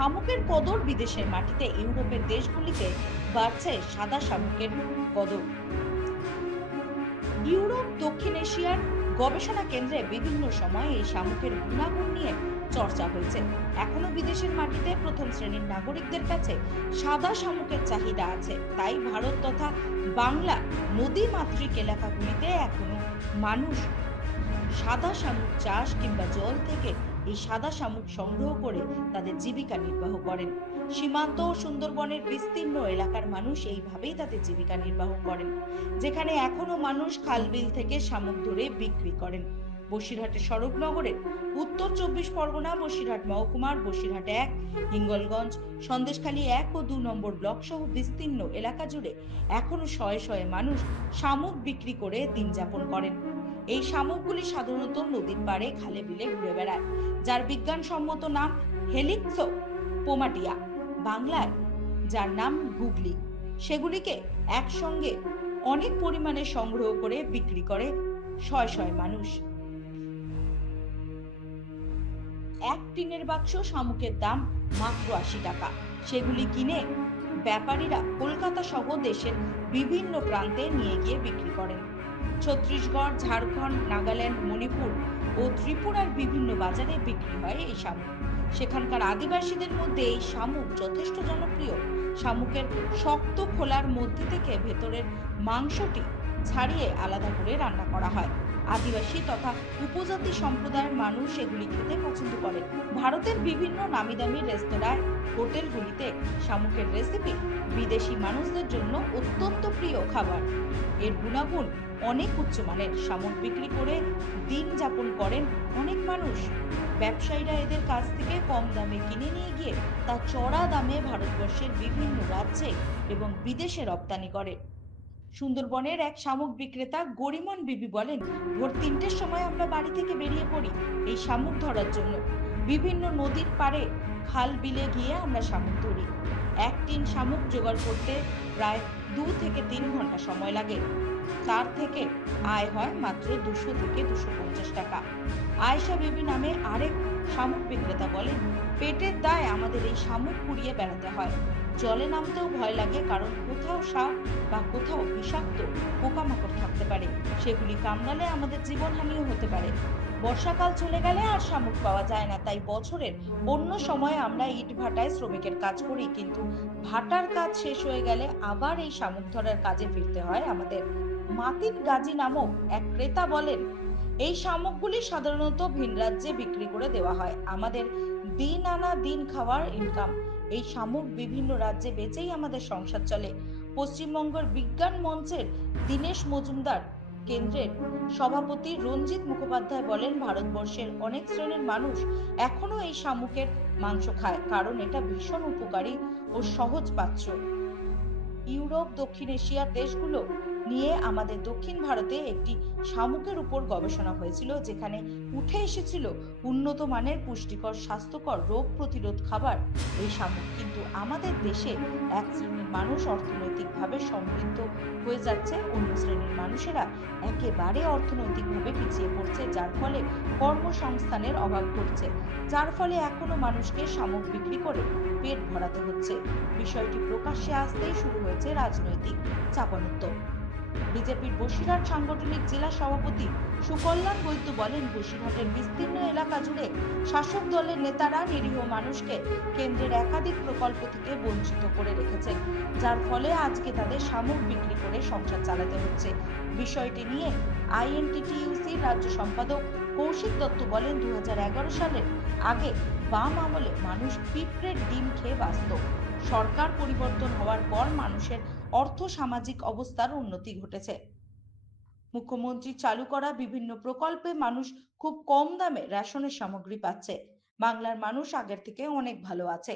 শামুকের কদর বিদেশের মাটিতে ইউরোপের দেশগুলিতে বাড়ছে সাদা শামুকের কদর। ইউরোপ দক্ষিণ এশিয়ার গবেষণা কেন্দ্রে বিভিন্ন সময় এই শামুকের গুণাগুণ নিয়ে চর্চা হয়েছে। এখনো বিদেশের মাটিতে প্রথম শ্রেণীর নাগরিকদের কাছে সাদা শামুকের চাহিদা আছে, তাই ভারত তথা বাংলা নদী মাতৃক এলাকাগুলিতে এখনো মানুষ সাদা শামুক চাষ কিংবা জল থেকে এই সাদা শামুক সংগ্রহ করে তাদের জীবিকা নির্বাহ করেন। সীমান্ত ও সুন্দরবনের বিস্তীর্ণ এলাকার মানুষ এইভাবেই তাদের জীবিকা নির্বাহ করেন, যেখানে এখনো মানুষ খালবিল থেকে শামুক ধরে বিক্রি করেন। বসিরহাটের স্বরূপনগরের উত্তর 24 পরগনা, বসিরহাট মহকুমার বসিরহাট 1, হিঙ্গলগঞ্জ, সন্দেশখালী 1 ও 2 নম্বর ব্লক সহ বিস্তীর্ণ এলাকা জুড়ে এখনো শয়ে শয়ে মানুষ শামুক বিক্রি করে দিন যাপন করেন। এই শামুকগুলি সাধারণত নদীর পাড়ে খালে বিলে ঘুরে বেড়ায়, যার বিজ্ঞানসম্মত নাম হেলিক্সো পোমাটিয়া, বাংলায় যার নাম গুগলি। সেগুলিকে একসঙ্গে অনেক পরিমাণে সংগ্রহ করে বিক্রি করে শয় শয় মানুষ। এক টিনের বাক্স শামুকের দাম মাত্র 80 টাকা। সেগুলি কিনে ব্যাপারীরা কলকাতা সহ দেশের বিভিন্ন প্রান্তে নিয়ে গিয়ে বিক্রি করেন। ছত্তিশগড়, ঝাড়খণ্ড, নাগাল্যান্ড, মণিপুর ও ত্রিপুরার বিভিন্ন বাজারে বিক্রি হয় এই শামুক। সেখানকার আদিবাসীদের মধ্যে এই শামুক যথেষ্ট জনপ্রিয়। শামুকের শক্ত খোলার মধ্যে থেকে ভেতরের মাংসটি ছাড়িয়ে আলাদা করে রান্না করা হয়। আদিবাসী তথা উপজাতি সম্প্রদায়ের মানুষ এগুলি খেতে পছন্দ করে। ভারতের বিভিন্ন নামিদামি রেস্তোরাঁয়, হোটেলগুলিতে শামুকের রেসিপি বিদেশি মানুষদের জন্য অত্যন্ত প্রিয় খাবার। এর গুণাগুণ অনেক উচ্চমানের। শামুক বিক্রি করে দিন যাপন করেন অনেক মানুষ। ব্যবসায়ীরা এদের কাছ থেকে কম দামে কিনে নিয়ে গিয়ে তা চড়া দামে ভারতবর্ষের বিভিন্ন রাজ্যে এবং বিদেশে রপ্তানি করে। সুন্দরবনের এক শামুক বিক্রেতা গরিমন বিবি বলেন, ভোর 3টের সময় আমরা বাড়ি থেকে বেরিয়ে পড়ি এই শামুক ধরার জন্য। বিভিন্ন নদীর পাড়ে, খাল বিলে গিয়ে আমরা শামুক ধরি। এক টিন শামুক জোগাড় করতে প্রায় 2 থেকে 3 ঘন্টা সময় লাগে। তার থেকে আয় হয় মাত্র 200 থেকে 250 টাকা। আয়েশা বিবি নামে আরেক শামুক বিক্রেতা বলেন, পেটের দায় আমাদের এই শামুক কুড়িয়ে বেড়াতে হয়। জলে নামতেও ভয় লাগে, কারণ কোথাও সাপ বা কোথাও বিষাক্ত পোকামাকড় থাকতে পারে। সেগুলি কামড়ালে আমাদের জীবনহানিও হতে পারে। বর্ষাকাল চলে গেলে আর শামুক পাওয়া যায় না, তাই বছরের অন্য সময় আমরা ইট ভাটায় শ্রমিকের কাজ করি, কিন্তু ভাটার কাজ শেষ হয়ে গেলে আবার এই শামুক ধরার কাজে ফিরতে হয় আমাদের। মাতিন গাজী নামক এক ক্রেতা বলেন, এই শামুকগুলি সাধারণত ভিন রাজ্যে বিক্রি করে দেওয়া হয়। আমাদের দিন আনা দিন খাওয়ার ইনকাম। এই শামুক বিভিন্ন রাজ্যে বেচেই আমাদের সংসার চলে। পশ্চিমবঙ্গের বিজ্ঞান মঞ্চের দীনেশ মজুমদার কেন্দ্রের সভাপতি রঞ্জিত মুখোপাধ্যায় বলেন, ভারতবর্ষের অনেক শ্রেণীর মানুষ এখনো এই শামুকের মাংস খায়, কারণ এটা ভীষণ উপকারী ও সহজপাচ্য। ইউরোপ, দক্ষিণ এশিয়ার দেশগুলো নিয়ে আমাদের দক্ষিণ ভারতে একটি শামুকের উপর গবেষণা হয়েছিল, যেখানে উঠে এসেছিল উন্নত মানের পুষ্টিকর স্বাস্থ্যকর রোগ প্রতিরোধ খাবার এই শামুক। কিন্তু আমাদের দেশে এক শ্রেণীর মানুষ অর্থনৈতিকভাবে সমৃদ্ধ হয়ে যাচ্ছে, অন্য শ্রেণীর মানুষেরা একেবারে অর্থনৈতিকভাবে পিছিয়ে পড়ছে, যার ফলে কর্মসংস্থানের অভাব ঘটছে, যার ফলে এখনো মানুষকে শামুক বিক্রি করে পেট ভরাতে হচ্ছে। বিষয়টি প্রকাশ্যে আসতেই শুরু হয়েছে রাজনৈতিক চাপানোত্তর। বিজেপির বসিরহাট সাংগঠনিক জেলা সভাপতি সুকল্যাণ বৈদ্য বলেন, বসিরহাটের বিস্তীর্ণ এলাকা জুড়ে শাসক দলের নেতারা নিরীহ মানুষকে কেন্দ্রের একাধিক প্রকল্প থেকে বঞ্চিত করে রেখেছেন, যার ফলে আজকে তাদের শামুক বিক্রি করে সংসার চালাতে হচ্ছে। বিষয়টি নিয়ে আইএনটিটিইউসির রাজ্য সম্পাদক কৌশিক দত্ত বলেন, 2011 সালের আগে বাম আমলে মানুষ পিঁপড়ের ডিম খেয়ে বাঁচত। সরকার পরিবর্তন হওয়ার পর মানুষের অর্থ সামাজিক অবস্থার উন্নতি ঘটেছে। মুখ্যমন্ত্রী চালু করা বিভিন্ন প্রকল্পে মানুষ খুব কম দামে রেশনের সামগ্রী পাচ্ছে। বাংলার মানুষ আগের থেকে অনেক ভালো আছে।